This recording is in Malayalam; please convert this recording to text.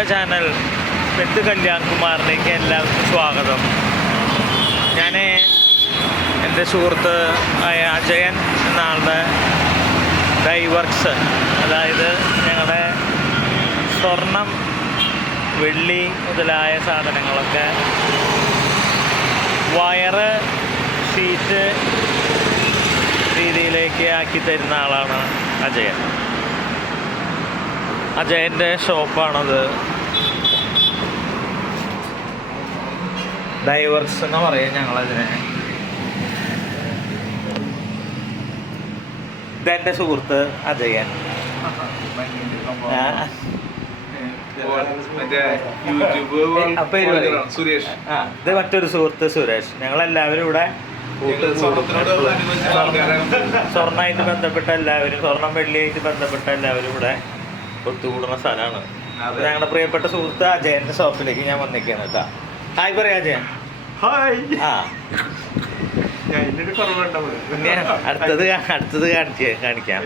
എൻ്റെ ചാനൽ സ്മിത്ത് കല്യാൺകുമാറിലേക്ക് എല്ലാവർക്കും സ്വാഗതം. ഞാൻ എൻ്റെ സുഹൃത്ത് ആയ അജയൻ എന്ന ആളുടെ ഡൈവർക്സ്, അതായത് ഞങ്ങളുടെ സ്വർണം, വെള്ളി മുതലായ സാധനങ്ങളൊക്കെ വയറ് ഷീറ്റ് രീതിയിലേക്ക് ആക്കി തരുന്ന ആളാണ് അജയൻ. അജയൻ്റെ ഷോപ്പാണത്. ഡൈവർക്സ് എന്ന് പറയും ഞങ്ങളതിനെ. ഇതെൻ്റെ സുഹൃത്ത് അജയൻ. ഇത് മറ്റൊരു സുഹൃത്ത് സുരേഷ്. ഞങ്ങളെല്ലാവരും ഇവിടെ സ്വർണ്ണമായിട്ട് ബന്ധപ്പെട്ട എല്ലാവരും, സ്വർണം വെള്ളിയായിട്ട് ബന്ധപ്പെട്ട എല്ലാവരും ഇവിടെ ഒത്തുകൂടുന്ന സ്ഥലമാണ്. ഞങ്ങളുടെ പ്രിയപ്പെട്ട സുഹൃത്ത് അജയന്റെ ഷോപ്പിലേക്ക് ഞാൻ വന്നിരിക്കുകയാണ് കേട്ടോ. ഹായ് പറയാ അജയൻ. അടുത്തത് കാണിക്കാം.